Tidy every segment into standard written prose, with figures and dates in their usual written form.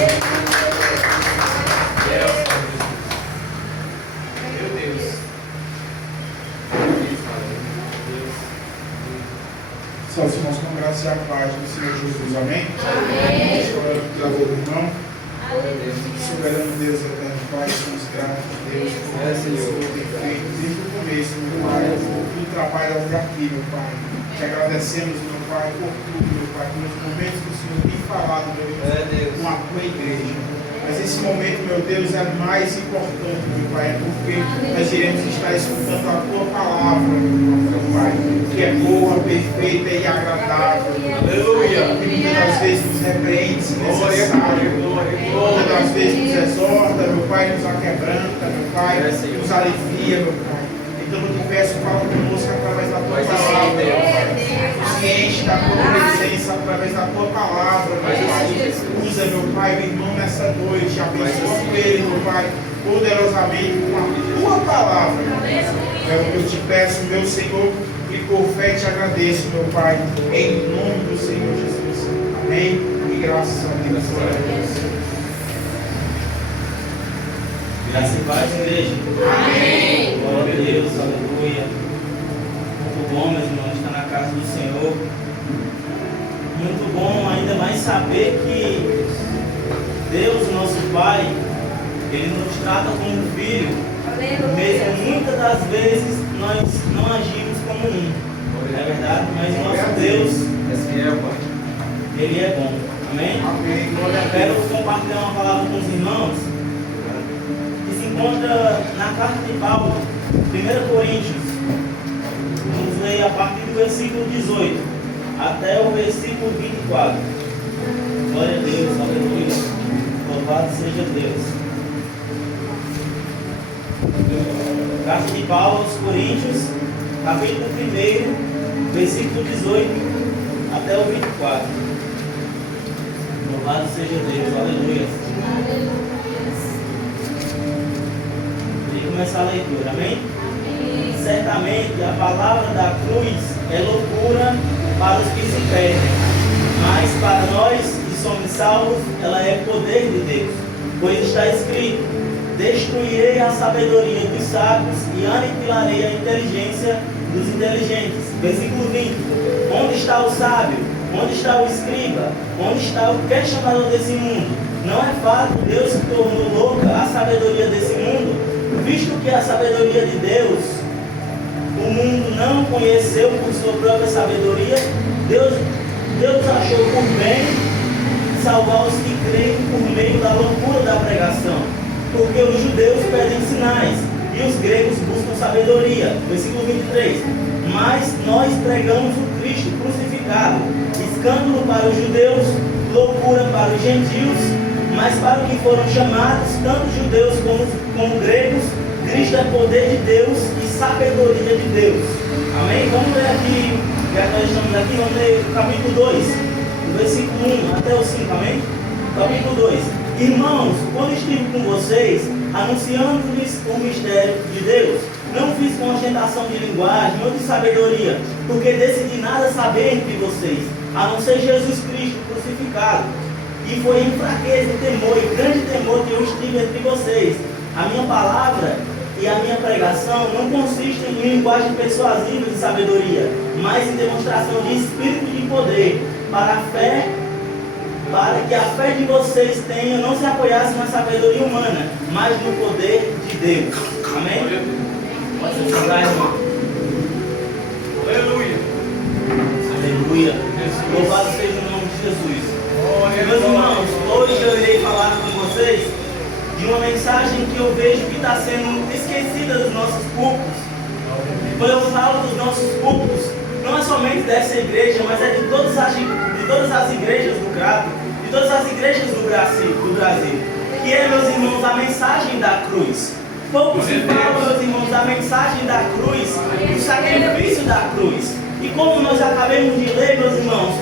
Só os irmãos com graça e a paz do Senhor Jesus, amém? Amém. Chorando pela vida do irmão. Soberano Deus, eterno Pai, somos gratos, Deus, por o que o Senhor tem feito desde o começo, meu Pai, do trabalho até aqui, meu Pai. Te agradecemos, meu Pai, por tudo, meu Pai, pelos momentos que o Senhor tem falado, meu Deus, com a tua igreja. Mas esse momento, meu Deus, é mais importante, meu Pai, porque nós iremos estar escutando a tua palavra, meu Pai, que é boa, perfeita e agradável. Aleluia! Que muitas das vezes nos repreende, se necessário. Muitas das vezes nos exorta, meu Pai, nos aquebranta, meu Pai, nos alivia, meu Pai. Então eu te peço, fala conosco através da tua palavra, meu Pai. Nos enche da tua presença através da tua palavra, meu Pai. Usa, meu Pai, o irmão nessa noite, abençoa ele, meu Pai, poderosamente com a tua palavra. É o que eu te peço, meu Senhor, e por fé te agradeço, meu Pai, em nome do Senhor Jesus. Amém. E graças a Deus. Graça e paz, igreja. Amém. Glória a Deus, aleluia. Muito bom, meus irmãos, estar na casa do Senhor. Muito bom ainda mais saber que Deus, nosso Pai, Ele nos trata como filho. Mesmo muitas das vezes nós não agimos como um. É verdade? Mas nosso Deus, Ele é bom. Amém? Eu quero compartilhar uma palavra com os irmãos que se encontra na carta de Paulo, 1 Coríntios. Vamos ler a partir do versículo 18 até o versículo 24. Glória a Deus, aleluia. Louvado seja Deus. Carta de Paulo aos Coríntios, capítulo 1, versículo 18 até o 24. Louvado seja Deus, aleluia. E começar a leitura, amém? Certamente a palavra da cruz é loucura para os que se perdem, mas para nós que somos salvos, ela é poder de Deus. Pois está escrito: destruirei a sabedoria dos sábios e aniquilarei a inteligência dos inteligentes. Versículo 20. Onde está o sábio? Onde está o escriba? Onde está o questionador desse mundo? Não é fato Deus que tornou louca a sabedoria desse mundo, visto que a sabedoria de Deus o mundo não conheceu por sua própria sabedoria. Deus achou por bem salvar os que creem por meio da loucura da pregação, porque os judeus pedem sinais e os gregos buscam sabedoria. Versículo 23. Mas nós pregamos o Cristo crucificado, escândalo para os judeus, loucura para os gentios, mas para os que foram chamados, tanto judeus como gregos, Cristo é poder de Deus e sabedoria de Deus. Amém? Vamos ler aqui, já que nós estamos aqui, vamos ler o capítulo 2, do versículo 1 até o 5, amém? Capítulo 2. Irmãos, quando estive com vocês, anunciando-lhes o mistério de Deus, não fiz com ostentação de linguagem ou de sabedoria, porque decidi nada saber entre vocês, a não ser Jesus Cristo crucificado. E foi em fraqueza e temor, e grande temor que eu estive entre vocês. A minha palavra e a minha pregação não consistem em linguagem persuasiva de sabedoria, mas em demonstração de espírito de poder, para que a fé de vocês tenha não se apoiasse na sabedoria humana, mas no poder de Deus. Amém? Pode se sentar, irmão. Aleluia. Aleluia. Louvado seja o nome de Jesus. Meus irmãos, hoje eu irei falar com vocês de uma mensagem que eu vejo que está sendo esquecida dos nossos púlpitos. Quando eu falo dos nossos púlpitos, não é somente dessa igreja, mas é de todas as igrejas do Crato, de todas as igrejas do Brasil, que é, meus irmãos, a mensagem da cruz. Pouco se fala, meus irmãos, da mensagem da cruz, do sacrifício da cruz. E como nós acabamos de ler, meus irmãos,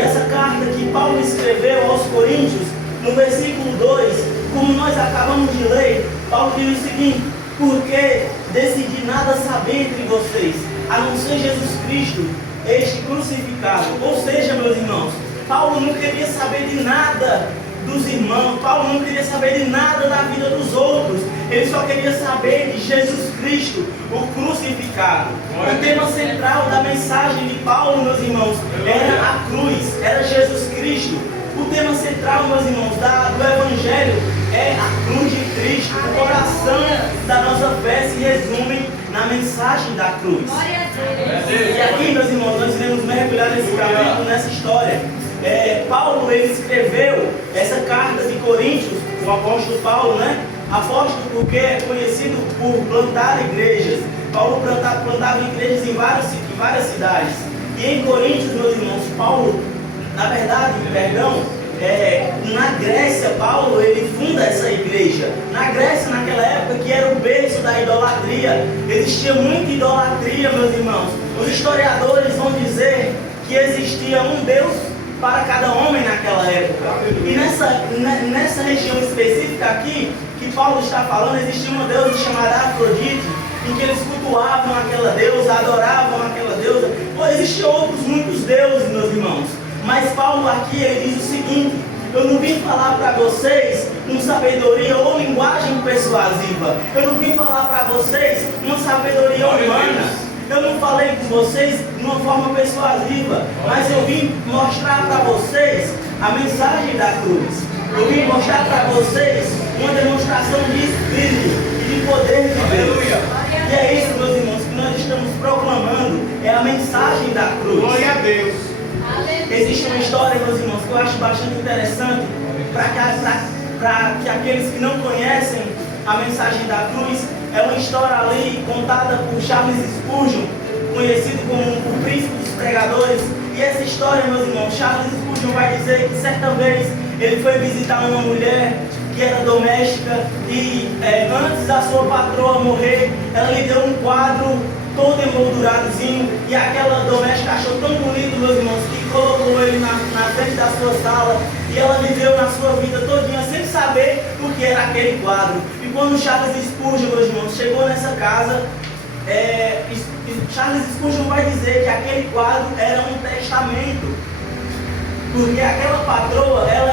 essa carta que Paulo escreveu aos Coríntios, no versículo 2, como nós acabamos de ler, Paulo diz o seguinte: porque decidi nada saber entre vocês, a não ser Jesus Cristo, este crucificado. Ou seja, meus irmãos, Paulo não queria saber de nada dos irmãos. Paulo não queria saber de nada da vida dos outros. Ele só queria saber de Jesus Cristo, o crucificado. O tema central da mensagem de Paulo, meus irmãos, era a cruz, era Jesus Cristo. O tema central, meus irmãos, do Evangelho é a cruz de Cristo. O coração da nossa fé se resume na mensagem da cruz. E aqui, meus irmãos, nós iremos mergulhar nesse capítulo, nessa história. Paulo, ele escreveu essa carta de Coríntios, o apóstolo Paulo, né? Apóstolo porque é conhecido por plantar igrejas. Paulo plantava igrejas em várias cidades. E em Coríntios, meus irmãos, Paulo, na verdade, na Grécia, Paulo, ele funda essa igreja. Na Grécia, naquela época, que era o berço da idolatria, existia muita idolatria, meus irmãos. Os historiadores vão dizer que existia um Deus para cada homem naquela época. E nessa região específica aqui, que Paulo está falando, existia uma deusa chamada Afrodite, em que eles cultuavam aquela deusa, adoravam aquela deusa. Existiam muitos deuses, meus irmãos. Mas Paulo aqui, ele diz o seguinte: eu não vim falar para vocês com sabedoria ou linguagem persuasiva. Eu não vim falar para vocês uma sabedoria humana. Eu não falei com vocês de uma forma persuasiva. Mas eu vim mostrar para vocês a mensagem da cruz. Eu vim mostrar para vocês uma demonstração de espírito e de poder de Deus. E é isso, meus irmãos, que nós estamos proclamando. É a mensagem da cruz. Glória a Deus. Existe uma história, meus irmãos, que eu acho bastante interessante para que aqueles que não conhecem a mensagem da cruz. É uma história ali contada por Charles Spurgeon, conhecido como o príncipe dos pregadores. E essa história, meus irmãos, Charles Spurgeon vai dizer que certa vez ele foi visitar uma mulher que era doméstica e antes da sua patroa morrer, ela lhe deu um quadro todo emolduradozinho, e aquela doméstica achou tão bonito, meus irmãos, que colocou ele na frente da sua sala, e ela viveu na sua vida todinha sem saber o que era aquele quadro. E quando Charles Spurgeon, meus irmãos, chegou nessa casa, Charles Spurgeon vai dizer que aquele quadro era um testamento, porque aquela patroa, ela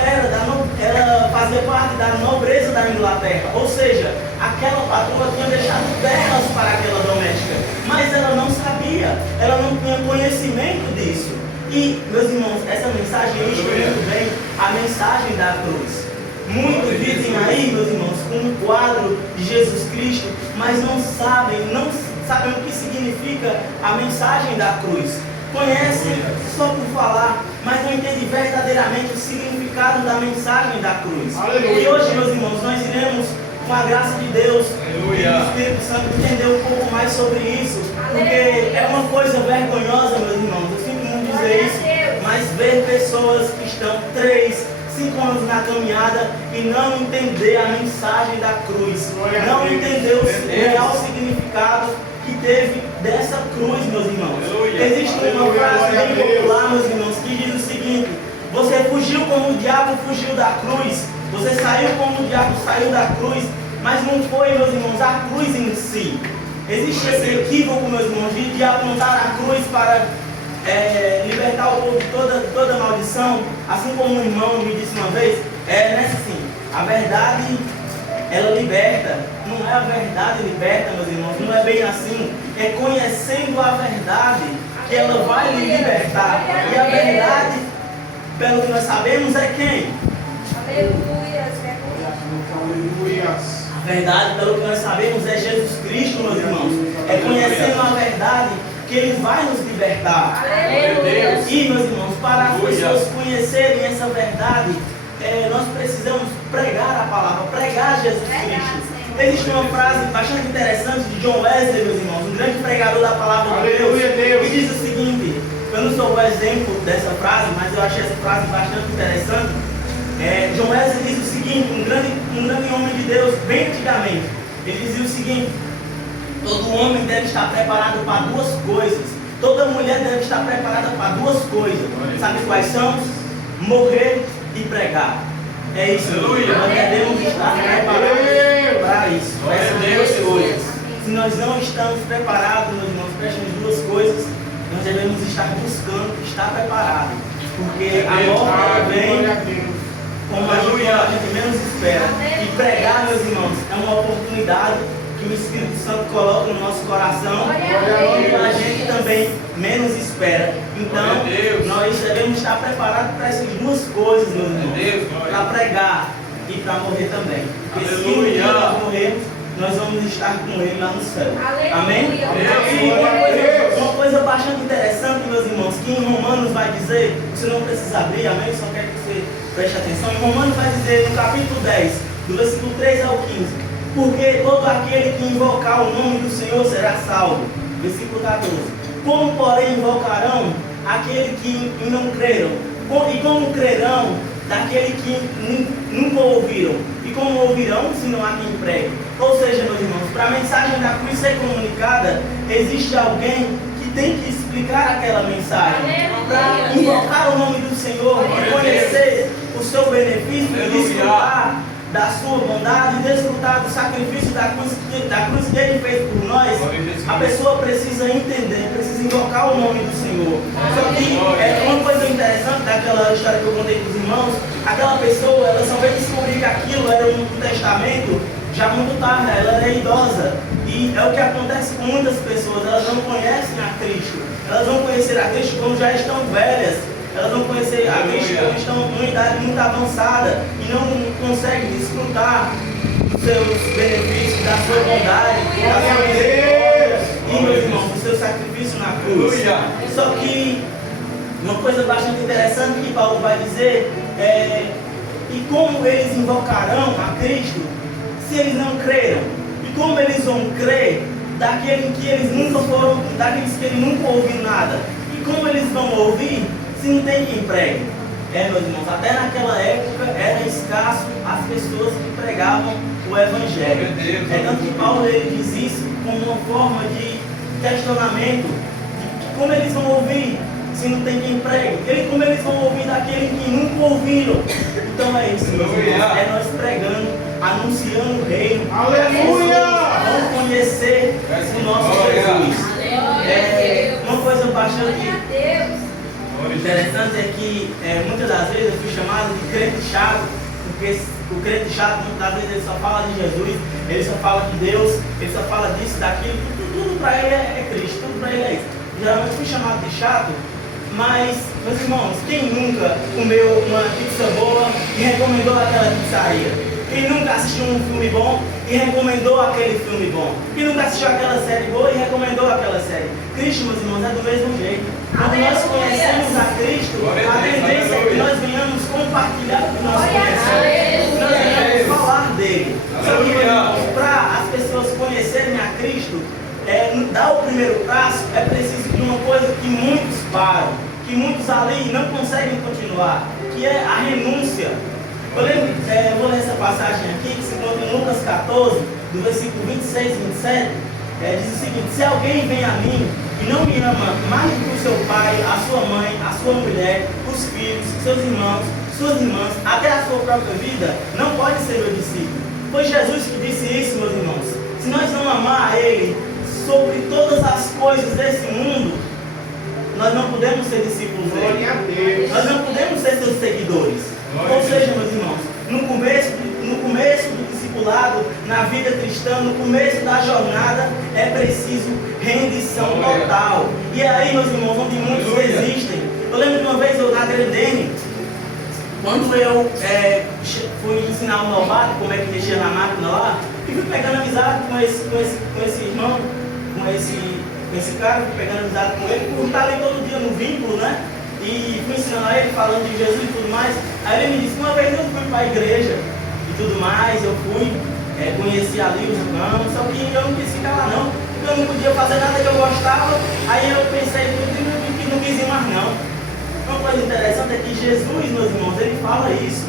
fazia parte da nobreza da Inglaterra, ou seja, aquela patroa tinha deixado terras para aquela doméstica, mas ela não sabia, ela não tinha conhecimento disso. E, meus irmãos, essa mensagem ilustra muito bem a mensagem da cruz. Muitos vivem aí, meus irmãos, com um quadro de Jesus Cristo, mas não sabem o que significa a mensagem da cruz. Conhecem só por falar, mas não entendem verdadeiramente o significado da mensagem da cruz. Aleluia. E hoje, meus irmãos, nós iremos, com a graça de Deus, aleluia, e do Espírito Santo, entender um pouco mais sobre isso, porque é uma coisa vergonhosa, meus irmãos, eu sinto muito dizer isso, mas ver pessoas que estão 3, 5 anos na caminhada e não entender a mensagem da cruz, não entender o real significado que teve dessa cruz, meus irmãos. Existe uma frase bem popular, meus irmãos, que diz o seguinte: você fugiu como o diabo fugiu da cruz, você saiu como o diabo saiu da cruz, mas não foi, meus irmãos, a cruz em si. Existe esse equívoco, meus irmãos, de o diabo não estar na cruz para libertar o povo de toda maldição, assim como um irmão me disse uma vez, assim, a verdade ela liberta, não é a verdade liberta, meus irmãos, não é bem assim, é conhecendo a verdade que ela vai lhe libertar, e a verdade, pelo que nós sabemos, é quem? A verdade, pelo que nós sabemos, é Jesus Cristo, meus irmãos, é conhecendo a verdade que Ele vai nos libertar. E, meus irmãos, para as pessoas conhecerem essa verdade, nós precisamos pregar a palavra, pregar Jesus Cristo. Existe uma frase bastante interessante de John Wesley, meus irmãos, um grande pregador da palavra de Deus, que diz o seguinte: eu não sou o exemplo dessa frase, mas eu achei essa frase bastante interessante. John Wesley diz o seguinte, um grande homem de Deus, bem antigamente, ele dizia o seguinte: todo homem deve estar preparado para 2 coisas. Toda mulher deve estar preparada para 2 coisas. Sabe quais são? Morrer e pregar. É isso. Nós devemos estar preparados para isso. Essas 2 coisas. Se nós não estamos preparados, meus irmãos, para essas 2 coisas, nós devemos estar buscando estar preparados. Porque a morte vem como a gente menos espera. E pregar, meus irmãos, é uma oportunidade que o Espírito Santo coloca no nosso coração e a gente também menos espera. Então, nós devemos estar preparados para essas duas coisas, meus irmãos, para pregar e para morrer também. Porque se um dia nós morrermos, nós vamos estar com Ele lá no céu. Amém? E uma coisa bastante interessante, meus irmãos, que em Romanos vai dizer, você não precisa abrir, amém? Só quero que você preste atenção. Em Romanos vai dizer, no capítulo 10, do versículo 3 ao 15, porque todo aquele que invocar o nome do Senhor será salvo. Versículo 14. Como, porém, invocarão aquele que não creram? E como crerão daquele que nunca ouviram? E como ouvirão se não há quem pregue? Ou seja, meus irmãos, para a mensagem da cruz ser comunicada, existe alguém que tem que explicar aquela mensagem. Para invocar o nome do Senhor, reconhecer o seu benefício e desfrutar da sua bondade e desfrutar do sacrifício da cruz que Ele fez por nós, a pessoa precisa entender, precisa invocar o nome do Senhor. Só que uma coisa interessante daquela história que eu contei para os irmãos, aquela pessoa, ela só veio descobrir que aquilo era um testamento já muito tarde, ela era idosa. E é o que acontece com muitas pessoas, elas não conhecem a Cristo, elas vão conhecer a Cristo quando já estão velhas. Elas vão conhecer a Cristo quando estão numa idade muito avançada e não conseguem desfrutar dos seus benefícios, da sua bondade, da sua misericórdia e, meus irmãos, do seu sacrifício na cruz. Só que uma coisa bastante interessante que Paulo vai dizer é: e como eles invocarão a Cristo se eles não creram? E como eles vão crer daqueles que eles nunca foram, daqueles que eles nunca ouviram nada? E como eles vão ouvir se não tem quem pregue? Meus irmãos, até naquela época era escasso as pessoas que pregavam o Evangelho. Tanto que Paulo ele diz isso como uma forma de questionamento, de como eles vão ouvir se não tem quem pregue? Como eles vão ouvir daquele que nunca ouviram? Então é isso, meus irmãos, é nós pregando, anunciando o reino. Aleluia! Vamos conhecer o nosso Jesus. Uma coisa bastante interessante é que muitas das vezes eu fui chamado de crente chato, porque o crente chato muitas das vezes ele só fala de Jesus, ele só fala de Deus, ele só fala disso, daquilo, tudo para ele é Cristo, tudo para ele é isso. Geralmente fui chamado de chato, mas, meus irmãos, quem nunca comeu uma pizza boa e recomendou aquela pizzaria? Quem nunca assistiu um filme bom e recomendou aquele filme bom? Quem nunca assistiu aquela série boa e recomendou aquela série? Cristo, meus irmãos, é do mesmo jeito. Quando nós conhecemos a Cristo, a tendência é que nós venhamos compartilhar o que nós conhecemos. Nós venhamos falar dele. Só que para as pessoas conhecerem a Cristo, dar o primeiro passo é preciso de uma coisa que muitos param, que muitos ali não conseguem continuar, que é a renúncia. Eu vou ler essa passagem aqui, que se encontra em Lucas 14, do versículo 26 e 27, diz o seguinte: se alguém vem a mim e não me ama mais do que o seu pai, a sua mãe, a sua mulher, os filhos, seus irmãos, suas irmãs, até a sua própria vida, não pode ser meu discípulo. Foi Jesus que disse isso, meus irmãos. Se nós não amar a Ele sobre todas as coisas desse mundo, nós não podemos ser discípulos dele. Nós não podemos ser seus seguidores. Ou seja, meus irmãos, no começo do discipulado, na vida cristã, no começo da jornada, é preciso rendição total. E é aí, meus irmãos, onde muitos resistem. Eu lembro de uma vez eu na Grendene, quando eu fui ensinar um novato como é que mexia na máquina lá, e fui pegando amizade com esse irmão, com esse cara, fui pegando amizade com ele, por estar ali todo dia no vínculo, né? E fui ensinando a ele, falando de Jesus e tudo mais. Aí ele me disse, uma vez eu fui para a igreja e tudo mais, eu fui, conheci ali os irmãos, só que eu não quis ficar lá não, porque eu não podia fazer nada que eu gostava. Aí eu pensei tudo e não quis ir mais não. Uma coisa interessante é que Jesus, meus irmãos, ele fala isso.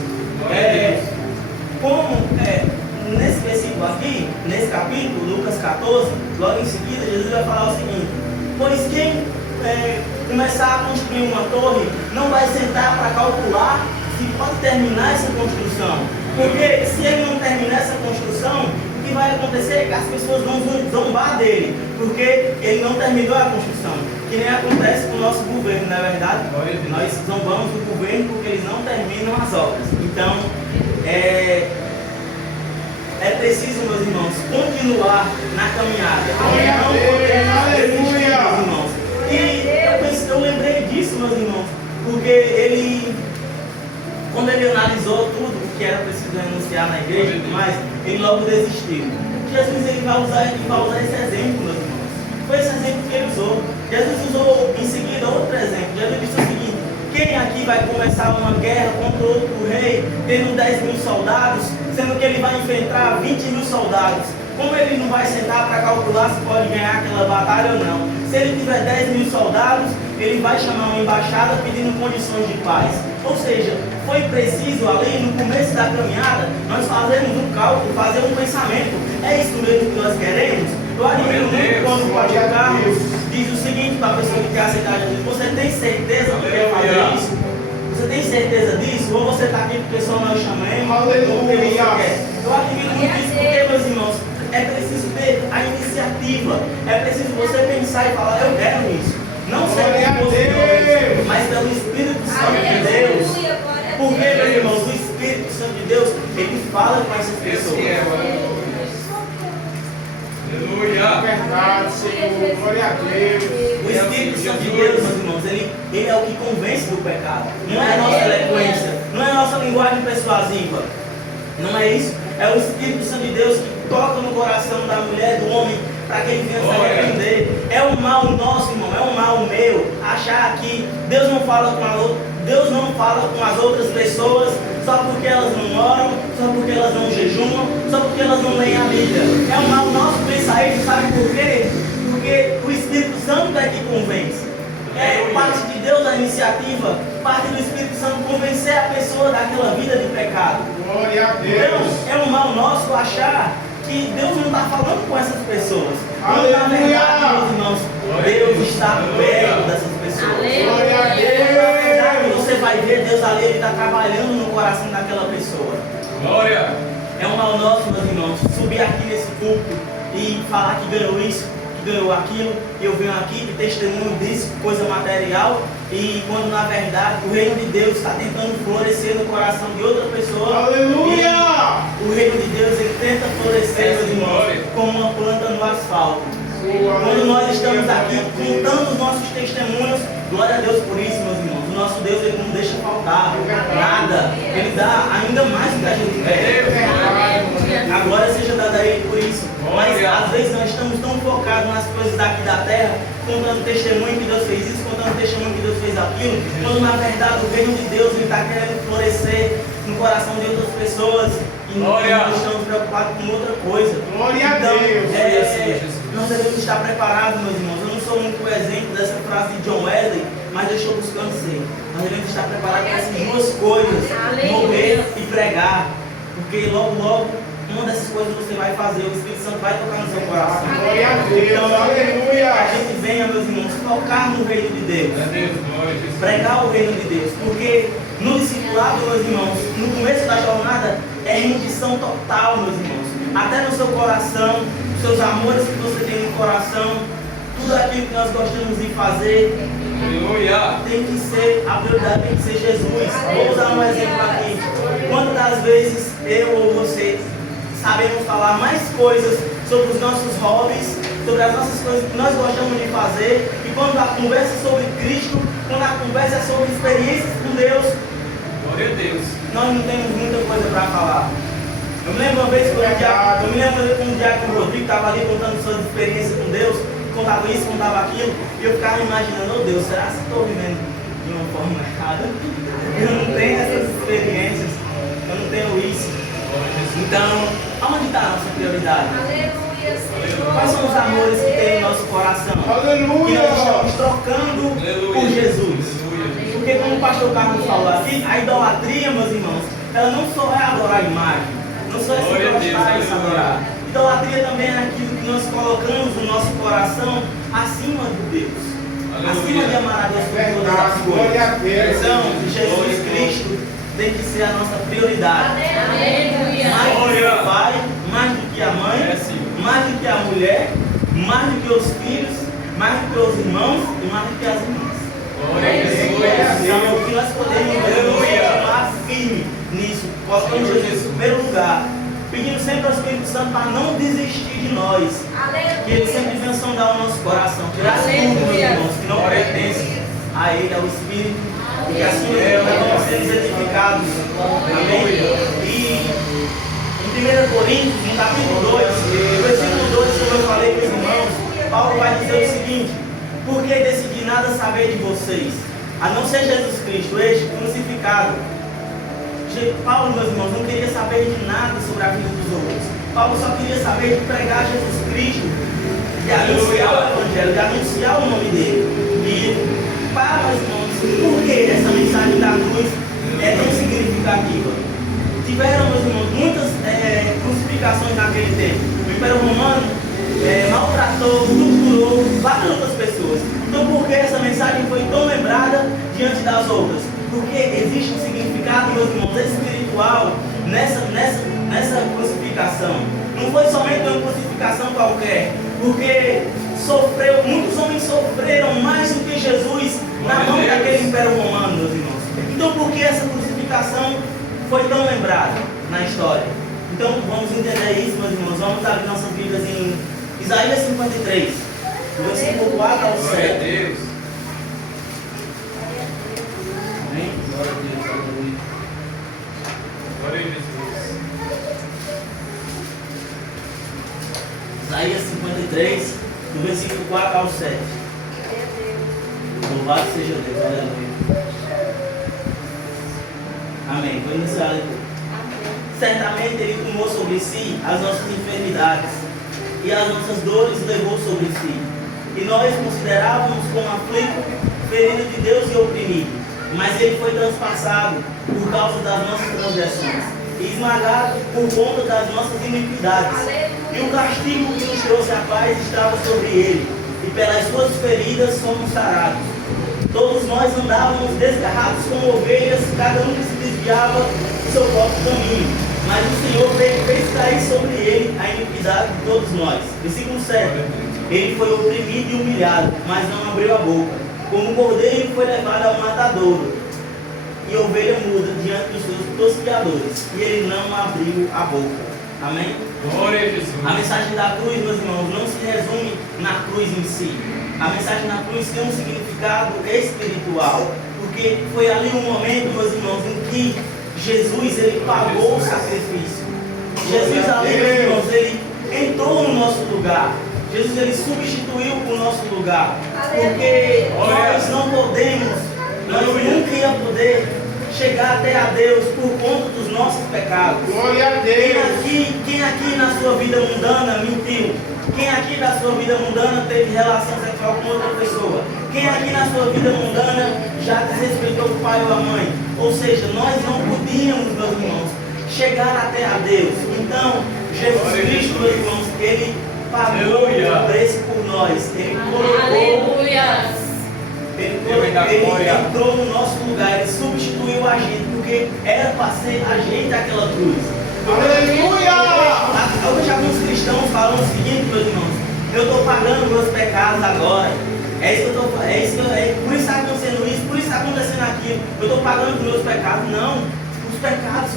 Nesse versículo aqui, nesse capítulo, Lucas 14, logo em seguida, Jesus vai falar o seguinte: pois quem começar a construir uma torre não vai sentar para calcular se pode terminar essa construção, porque se ele não terminar essa construção, o que vai acontecer é que as pessoas vão zombar dele, porque ele não terminou a construção, que nem acontece com o nosso governo, não é verdade? Nós zombamos do governo porque eles não terminam as obras. Então, continuar na caminhada. Aleluia! Irmãos. E eu lembrei disso, meus irmãos, porque ele, quando ele analisou tudo que era preciso renunciar na igreja e tudo mais, ele logo desistiu. Jesus ele vai usar esse exemplo, meus irmãos. Foi esse exemplo que ele usou. Jesus usou em seguida outro exemplo. Jesus disse o seguinte: quem aqui vai começar uma guerra contra outro rei, tendo 10.000 soldados, sendo que ele vai enfrentar 20.000 soldados? Como ele não vai sentar para calcular se pode ganhar aquela batalha ou não? Se ele tiver 10.000 soldados, ele vai chamar uma embaixada pedindo condições de paz. Ou seja, foi preciso ali no começo da caminhada, nós fazermos um cálculo, fazer um pensamento. É isso mesmo que nós queremos? Eu admiro muito quando o pastor Carlos diz o seguinte para a pessoa que quer aceitar Jesus: você tem certeza que quer fazer isso? Você tem certeza disso? Ou você está aqui porque só nós chamamos? Ou porque você quer? Eu admiro muito isso porque, meus irmãos, é preciso ter a iniciativa. É preciso você pensar e falar: eu quero isso. Não ser por você, mas pelo Espírito Santo de Deus. Porque, meus irmãos, o Espírito Santo de Deus, ele fala com essas pessoas. Aleluia! Verdade, Senhor. Glória a Deus. O Espírito Santo de Deus, meus irmãos, ele é o que convence do pecado. Não é a nossa eloquência, não é a nossa linguagem persuasiva. Não é isso. É o Espírito Santo de Deus que toca no coração da mulher, do homem, para que ele venha se arrepender. É um mal nosso, irmão, é um mal meu achar que Deus não fala com as outras pessoas só porque elas não oram, só porque elas não jejuam, só porque elas não leem a Bíblia. É um mal nosso pensar isso, sabe por quê? Porque o Espírito Santo é que convence. É parte de Deus a iniciativa, parte do Espírito Santo convencer a pessoa daquela vida de pecado. Glória a Deus. Então, é um mal nosso achar que Deus não está falando com essas pessoas. Quando na verdade, meus irmãos, Deus está perto dessas pessoas. Glória a Deus. Na verdade, você vai ver Deus ali, ele está trabalhando no coração daquela pessoa. Glória. É um mal nosso, meus irmãos, subir aqui nesse púlpito e falar que ganhou isso, que ganhou aquilo, e eu venho aqui de testemunho disso, coisa material, e quando na verdade o reino de Deus está tentando florescer no coração de outra pessoa. Aleluia! O reino de Deus ele tenta florescer, meus irmãos, como uma planta no asfalto. Quando nós estamos aqui contando os nossos testemunhos, glória a Deus por isso, meus irmãos. O nosso Deus ele não deixa faltar nada. Ele dá ainda mais do que a gente quer. A glória seja dada a Ele por isso. Mas às vezes nós estamos tão focados nas coisas daqui da terra, contando testemunho que Deus fez isso, contando testemunho que Deus fez aquilo, quando na verdade o reino de Deus está querendo florescer no coração de outras pessoas. E nós estamos preocupados com outra coisa. Glória a Deus. Nós devemos estar preparados, meus irmãos. Eu não sou muito o exemplo dessa frase de John Wesley, mas eu estou buscando ser. Nós devemos estar preparados para essas duas coisas: morrer e pregar. Porque logo, uma dessas coisas você vai fazer, o Espírito Santo vai tocar no seu coração. Glória a Deus. Então, Aleluia. a gente venha, meus irmãos, tocar no reino de Deus. Pregar o reino de Deus. Porque no discipulado, meus irmãos, no começo da jornada, é rendição total, meus irmãos. Até no seu coração, os seus amores que você tem no coração, tudo aquilo que nós gostamos de fazer, tem que ser, a prioridade tem que ser Jesus. Vou usar um exemplo aqui. Quantas vezes eu ou você sabemos falar mais coisas sobre os nossos hobbies, sobre as nossas coisas que nós gostamos de fazer, e quando a conversa é sobre Cristo, quando a conversa é sobre experiências com Deus, Glória a Deus. nós não temos muita coisa para falar. Eu me lembro uma vez quando o Diácono Rodrigo estava ali contando suas experiências com Deus, contava isso, contava aquilo, e eu ficava imaginando: oh Deus, será que estou vivendo de uma forma errada? Eu não tenho essas experiências, eu não tenho isso. Então, aonde está a nossa prioridade? Quais são os amores que tem no nosso coração? Aleluia. Que nós estamos trocando por Jesus. Porque como o pastor Carlos falou aqui, a idolatria, meus irmãos, ela não só é adorar a imagem, não só é se gostar e se adorar. Idolatria também é aquilo que nós colocamos no nosso coração acima de Deus. Acima de amar a Deus por todas as coisas. Então, Jesus Cristo tem que ser a nossa prioridade. Mais do que o pai, mais do que a mãe, mais do que a mulher, mais do que os filhos, mais do que os irmãos e mais do que as irmãs. Então, o que nós podemos continuar firme nisso, colocando Jesus em primeiro lugar, pedindo sempre ao Espírito Santo para não desistir de nós. Aleluia. Que Ele sempre venha sondar o nosso coração, tirar tudo, meus irmãos, que não pertence a Ele, ao Espírito, e que assim nós vamos ser edificados. Amém? E em 1 Coríntios, no capítulo 2, no versículo 2, como eu falei para os irmãos, Paulo vai dizer o seguinte: por que decidi nada saber de vocês, a não ser Jesus Cristo, este crucificado? Paulo, meus irmãos, não queria saber de nada sobre a vida dos outros. Paulo só queria saber de pregar Jesus Cristo, de anunciar o Evangelho, de anunciar o nome dele. E para, meus irmãos, por que essa mensagem da cruz é tão significativa? Tiveram, meus irmãos, muitas crucificações naquele tempo. O Império Romano maltratou, torturou várias outras pessoas. Então, por que essa mensagem foi tão lembrada diante das outras? Porque existe um significado, meus irmãos, espiritual nessa crucificação. Não foi somente uma crucificação qualquer, porque muitos homens sofreram mais do que Jesus na mão daquele Império Romano, meus irmãos. Então, por que essa crucificação foi tão lembrada na história? Então, vamos entender isso, meus irmãos. Vamos abrir nossas Bíblias em Isaías 53, do versículo 4 ao 7. Glória a Deus. Amém? Glória a Deus. Aleluia. Glória a Jesus. Isaías 53, do versículo 4 ao 7. Louvado seja Deus, aleluia. Amém. Vou iniciar a leitura. Certamente Ele tomou sobre si as nossas enfermidades e as nossas dores levou sobre si. E nós considerávamos como aflito, ferido de Deus e oprimido. Mas Ele foi transpassado por causa das nossas transgressões e esmagado por conta das nossas iniquidades. E o castigo que nos trouxe a paz estava sobre Ele, e pelas suas feridas somos sarados. Todos nós andávamos desgarrados como ovelhas, cada um que se desviava do seu próprio caminho. Mas o Senhor fez cair sobre Ele a iniquidade de todos nós. Versículo 7. Ele foi oprimido e humilhado, mas não abriu a boca. Como cordeiro foi levado ao matadouro, e ovelha muda diante dos seus tosquiadores, e ele não abriu a boca. Amém? Glória a Jesus. A mensagem da cruz, meus irmãos, não se resume na cruz em si. A mensagem da cruz tem um significado espiritual, porque foi ali um momento, meus irmãos, em que Jesus, ele pagou o sacrifício. Jesus ali, meus irmãos, ele entrou no nosso lugar. Jesus, ele substituiu o nosso lugar. Porque nós não podemos, nós nunca íamos poder chegar até a Deus por conta dos nossos pecados. Glória a Deus. Quem aqui na sua vida mundana mentiu? Quem aqui na sua vida mundana teve relação sexual com outra pessoa? Quem aqui na sua vida mundana já desrespeitou o pai ou a mãe? Ou seja, nós não podíamos, meus irmãos, chegar até a Deus. Então, Jesus Cristo, meus irmãos, ele pagou o preço por nós. Ele colocou. Ele entrou no nosso lugar, ele substituiu a gente, porque era para ser a gente aquela cruz. Aleluia! Hoje alguns cristãos falam o seguinte, meus irmãos: eu estou pagando meus pecados agora. Por isso está acontecendo isso, por isso está acontecendo aquilo. Eu estou pagando meus pecados. Não, os pecados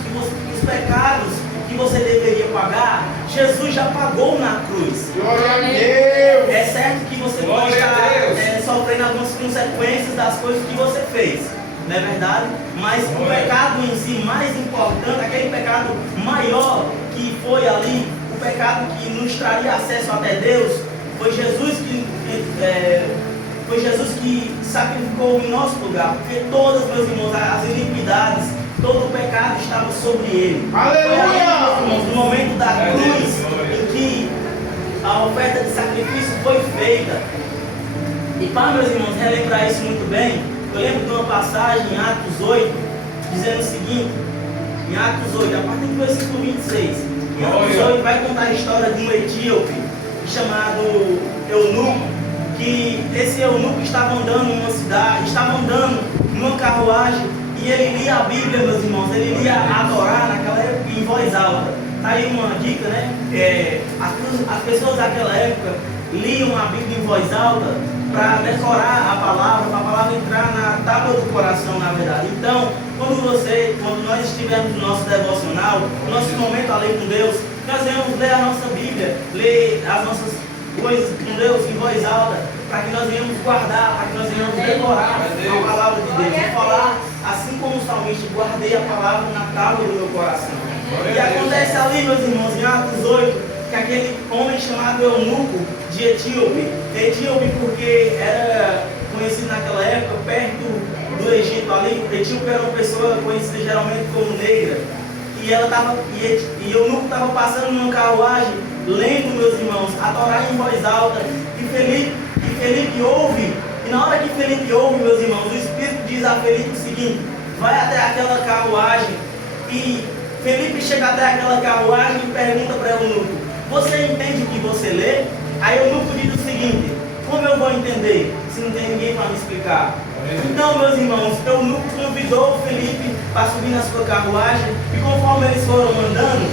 que você deveria pagar, Jesus já pagou na cruz. Glória a Deus! É certo que você pode estar sofrendo algumas consequências das coisas que você fez, não é verdade? Mas o pecado em si mais importante, aquele pecado maior que foi ali, o pecado que nos traria acesso até Deus, foi Jesus que sacrificou em nosso lugar, porque todas, meus irmãos, as iniquidades, todo o pecado estava sobre ele. Aleluia! Foi ali, meus irmãos, no momento da cruz, em que a oferta de sacrifício foi feita. E para, meus irmãos, relembrar isso muito bem, eu lembro de uma passagem em Atos 8, dizendo o seguinte, em Atos 8, a partir do versículo 26, em Atos 8 vai contar a história de um etíope chamado Eunuco, que esse eunuco estava andando em uma cidade, estava andando numa carruagem, e ele lia a Bíblia, meus irmãos, ele lia adorar naquela época em voz alta. Está aí uma dica, né? As pessoas daquela época liam a Bíblia em voz alta para decorar a palavra, para a palavra entrar na tábua do coração, na verdade. Então, quando nós estivermos no nosso devocional, no nosso momento ali com Deus, nós venhamos ler a nossa Bíblia, ler as nossas coisas com Deus em voz alta, para que nós venhamos guardar, para que nós venhamos decorar a palavra de Deus. E falar, assim como o salmista, guardei a palavra na tábua do meu coração. E acontece ali, meus irmãos, em Atos 8, que aquele homem chamado Eunuco de Etíope porque era conhecido naquela época, perto do Egito ali, Etíope era uma pessoa conhecida geralmente como negra, e Eunuco estava passando numa carruagem, lendo, meus irmãos, a Torá em voz alta, e Felipe ouve, e na hora que Felipe ouve, meus irmãos, o Espírito diz a Felipe o seguinte: vai até aquela carruagem, e Felipe chega até aquela carruagem e pergunta para Eunuco: você entende o que você lê? Aí Eunuco diz o seguinte: como eu vou entender se não tem ninguém para me explicar? Então, meus irmãos, Eunuco convidou Felipe para subir na sua carruagem, e conforme eles foram andando,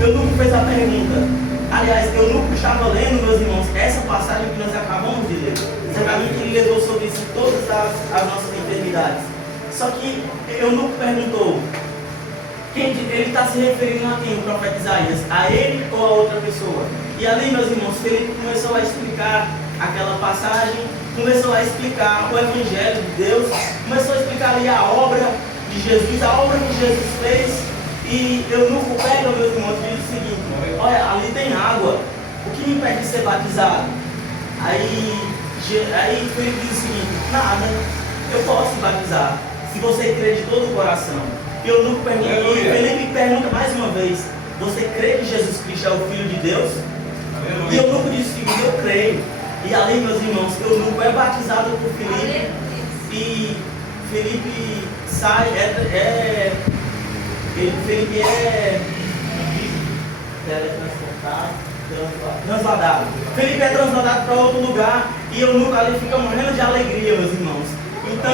Eunuco fez a pergunta. Aliás, Eunuco estava lendo, meus irmãos, essa passagem que nós acabamos de ler. Certamente ele levou sobre si todas as nossas enfermidades. Só que Eunuco perguntou: ele está se referindo a quem? O profeta Isaías? A ele ou a outra pessoa? E ali, meus irmãos, Felipe começou a explicar aquela passagem, começou a explicar o Evangelho de Deus, começou a explicar ali a obra de Jesus, a obra que Jesus fez. E Eunuco pega, meus irmãos, e diz o seguinte: olha, ali tem água, o que me impede de ser batizado? Aí Felipe diz o seguinte: nada, eu posso batizar, se você crer de todo o coração. E Eunuco pergunta, e Felipe pergunta mais uma vez: você crê que Jesus Cristo é o Filho de Deus? Aleluia. E Eunuco diz o seguinte: eu creio. E ali, meus irmãos, Eunuco é batizado por Felipe. E Felipe sai, Felipe é transladado. Felipe é transladado para outro lugar. E Eunuco ali fica morrendo de alegria, meus irmãos. Então,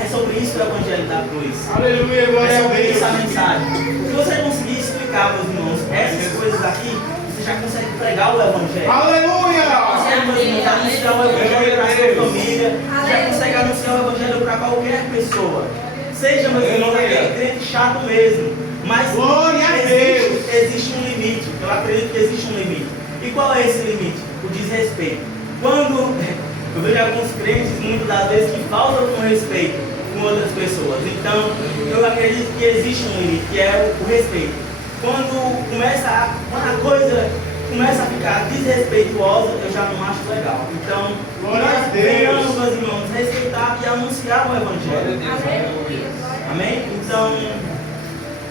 é sobre isso o Evangelho da Cruz. Aleluia, glória a Deus. É sobre isso a mensagem. Se você conseguir explicar, meus irmãos, essas coisas aqui, você já consegue pregar o Evangelho. Aleluia! Você, meus irmãos, anunciar o Evangelho para a sua família. Já consegue anunciar o Evangelho para qualquer pessoa. Seja, meus irmãos, aquele crente chato mesmo. Mas existe um limite. Eu acredito que existe um limite. E qual é esse limite? O desrespeito. Quando eu vejo alguns crentes, muitas das vezes, que faltam com respeito com outras pessoas. Então, eu acredito que existe um limite, que é o respeito. Quando a coisa começa a ficar desrespeituosa, eu já não acho legal. Então, nós venhamos, meus irmãos, respeitar e anunciar o Evangelho. Amém? Então,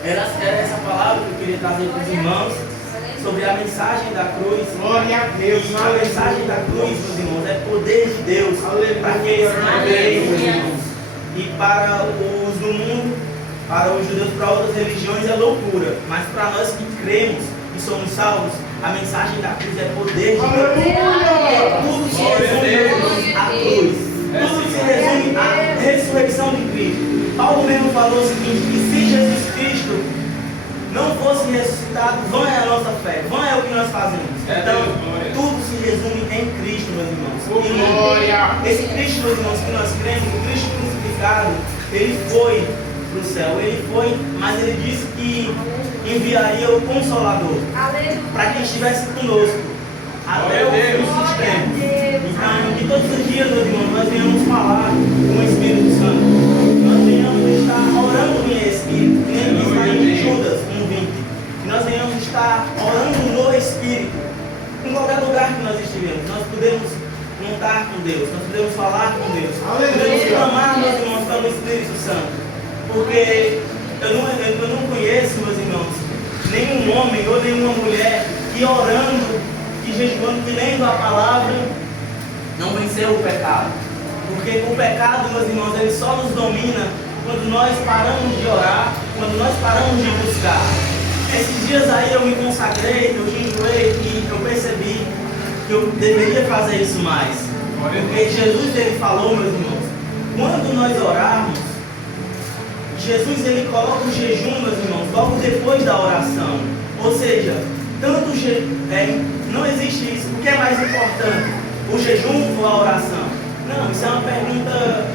era essa palavra que eu queria trazer para os irmãos, sobre a mensagem da cruz. Glória a Deus. A mensagem da cruz, meus irmãos, é poder de Deus para aqueles que não creem, meus irmãos. E para os do mundo, para os judeus, para outras religiões é loucura. Mas para nós que cremos e somos salvos, a mensagem da cruz é poder de Deus. Tudo se resume à cruz. Tudo se resume à ressurreição de Cristo. Paulo mesmo falou o seguinte: que se Jesus Cristo não fosse ressuscitado, vã é a nossa fé, vã é o que nós fazemos. Então, tudo se resume em Cristo, meus irmãos. Esse Cristo, meus irmãos, que nós cremos, o Cristo crucificado, ele foi para o céu. Ele foi, mas ele disse que enviaria o Consolador para que estivesse conosco até o fim dos tempos. Então, que todos os dias, meus irmãos, nós venhamos falar com o Espírito Santo. Nós venhamos estar orando em Espírito, que nem está em Judas 1:20. Que nós venhamos estar orando no Espírito. Em qualquer lugar que nós estivermos, nós podemos contar com Deus, nós podemos falar com Deus. Podemos clamar, meus irmãos, pelo Espírito Santo. Porque eu não conheço, meus irmãos, nenhum homem ou nenhuma mulher que orando, que jejuando, que lendo a palavra, não venceu o pecado. Porque o pecado, meus irmãos, ele só nos domina quando nós paramos de orar, quando nós paramos de buscar. Esses dias aí eu me consagrei, eu jejuei e eu percebi que eu deveria fazer isso mais. Porque Jesus, ele falou, meus irmãos, quando nós orarmos, Jesus, ele coloca o jejum, meus irmãos, logo depois da oração. Ou seja, não existe isso. O que é mais importante? O jejum ou a oração? Não, isso é uma pergunta,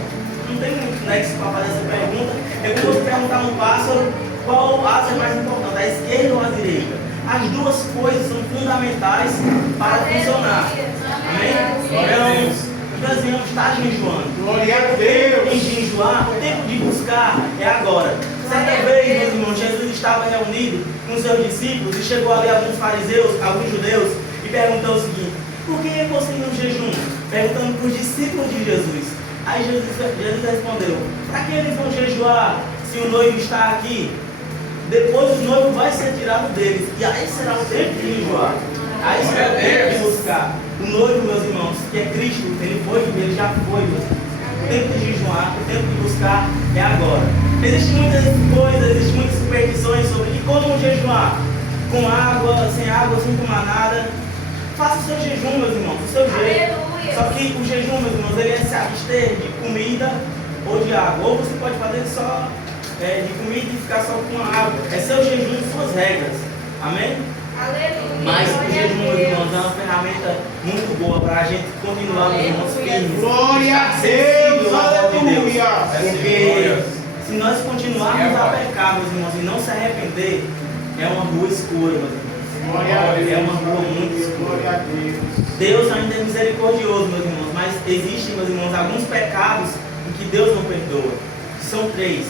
não tem muito nexo para fazer essa pergunta. É como você perguntar no pássaro qual asa é mais importante, a esquerda ou a direita. As duas coisas são fundamentais para funcionar. Amém? Glória a Deus. Então assim, não está jejuando. Glória a Deus. Em jejuar, o tempo de buscar é agora. Certa vez, meus irmãos, Jesus estava reunido com seus discípulos e chegou ali alguns fariseus, alguns judeus, e perguntou o seguinte: por que vocês não jejuam? Perguntando para os discípulos de Jesus. Aí Jesus respondeu: para que eles vão jejuar se o noivo está aqui? Depois o noivo vai ser tirado deles, e aí será o tempo de jejuar. Aí será o tempo de buscar. O noivo, meus irmãos, que é Cristo, ele já foi, meus irmãos. O tempo de jejuar, o tempo de buscar é agora. Existem muitas coisas, existem muitas superstições sobre que como jejuar. Com água, sem tomar nada. Faça o seu jejum, meus irmãos, o seu jeito. Só que o jejum, meus irmãos, ele é se abster de comida ou de água. Ou você pode fazer só de comida e ficar só com a água. É seu jejum e suas regras. Amém? Aleluia. Mas o jejum, meus irmãos, é uma ferramenta muito boa para a gente continuar, meus irmãos, firmes. Glória a Deus. Aleluia. Porque se nós continuarmos a pecar, meus irmãos, e não se arrepender, é uma rua escura, meus irmãos. É uma rua muito escura. Glória a Deus. Deus ainda é misericordioso, meus irmãos, mas existem, meus irmãos, alguns pecados em que Deus não perdoa. São 3.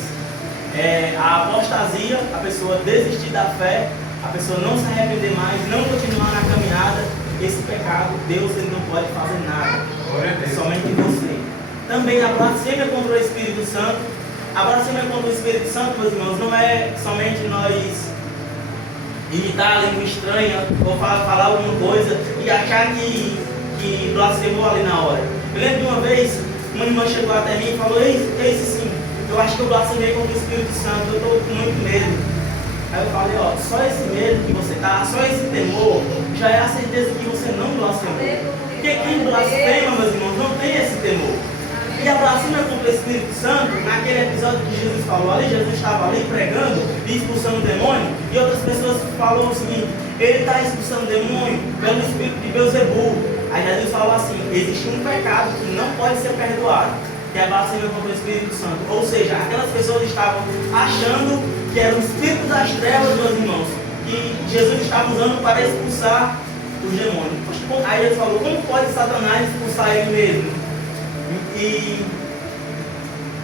A apostasia, a pessoa desistir da fé, a pessoa não se arrepender mais, não continuar na caminhada. Esse pecado, Deus ele não pode fazer nada. É somente você. Também a blasfêmia contra o Espírito Santo. A blasfêmia contra o Espírito Santo, meus irmãos, não é somente nós imitar a língua estranha ou falar alguma coisa e achar que blasfemou ali na hora. Eu lembro de uma vez, uma irmã chegou até mim e falou: Ei, sim, eu acho que eu blasfemei contra o Espírito Santo, eu estou com muito medo. Aí eu falei: ó, só esse medo que você está, só esse temor, já é a certeza que você não blasfemou. Porque quem blasfema, meus irmãos, não tem esse temor. E a blasfêmia contra o Espírito Santo, naquele episódio que Jesus falou ali, Jesus estava ali pregando e expulsando o demônio, e outras pessoas falaram o seguinte: ele está expulsando o demônio pelo espírito de Beelzebul. Aí Jesus falou assim: existe um pecado que não pode ser perdoado, que é a blasfêmia contra o Espírito Santo. Ou seja, aquelas pessoas estavam achando que era o espírito das trevas, meus irmãos, que Jesus estava usando para expulsar os demônios. Aí Jesus falou: como pode Satanás expulsar ele mesmo? E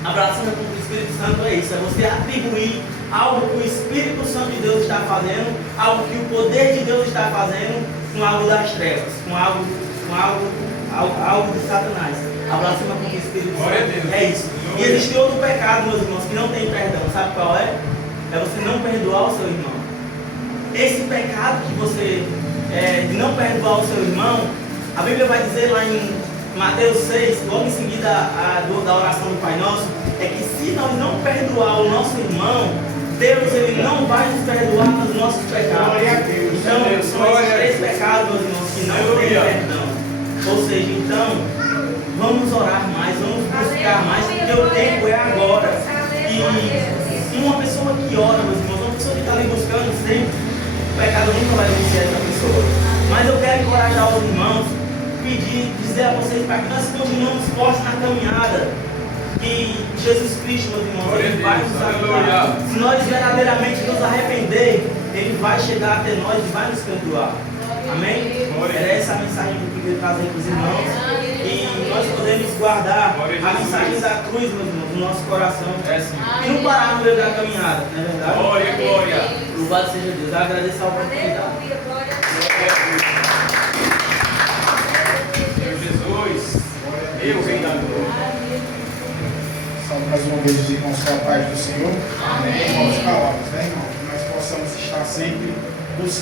a blasfêmia contra o Espírito Santo é isso: é você atribuir algo que o Espírito Santo de Deus está fazendo, algo que o poder de Deus está fazendo, com algo das trevas, com algo de Satanás. A blasfêmia contra o Espírito Santo é isso. E existe outro pecado, meus irmãos, que não tem perdão. Sabe qual é? É você não perdoar o seu irmão. Esse pecado que você de não perdoar o seu irmão, a Bíblia vai dizer lá em Mateus 6, logo em seguida da oração do Pai Nosso, é que se nós não perdoar o nosso irmão, Deus ele não vai nos perdoar dos nossos pecados. Então, são esses 3 pecados, meus irmãos, que não têm perdão. Ou seja, então, vamos orar mais, vamos buscar mais, porque o tempo é agora. E uma pessoa que ora, meus irmãos, uma pessoa que está ali buscando sempre, o pecado nunca vai vencer essa pessoa. Mas eu quero encorajar os irmãos, dizer a vocês para que nós continuemos fortes na caminhada, que Jesus Cristo, meus irmãos, ele vai nos ajudar. Se nós verdadeiramente nos arrepender, ele vai chegar até nós e vai nos perdoar. Amém? Era essa a mensagem que eu queria trazer para os irmãos, e nós podemos guardar a mensagem da cruz, meus irmãos, no nosso coração, e não parar no meio da caminhada, não é verdade? Glória, glória. Louvado seja Deus. Eu agradeço a oportunidade. Eu, Rei da Glória. Só mais uma vez dizer com a paz do Senhor. Amém. Com as palavras, né, irmão? Que nós possamos estar sempre buscando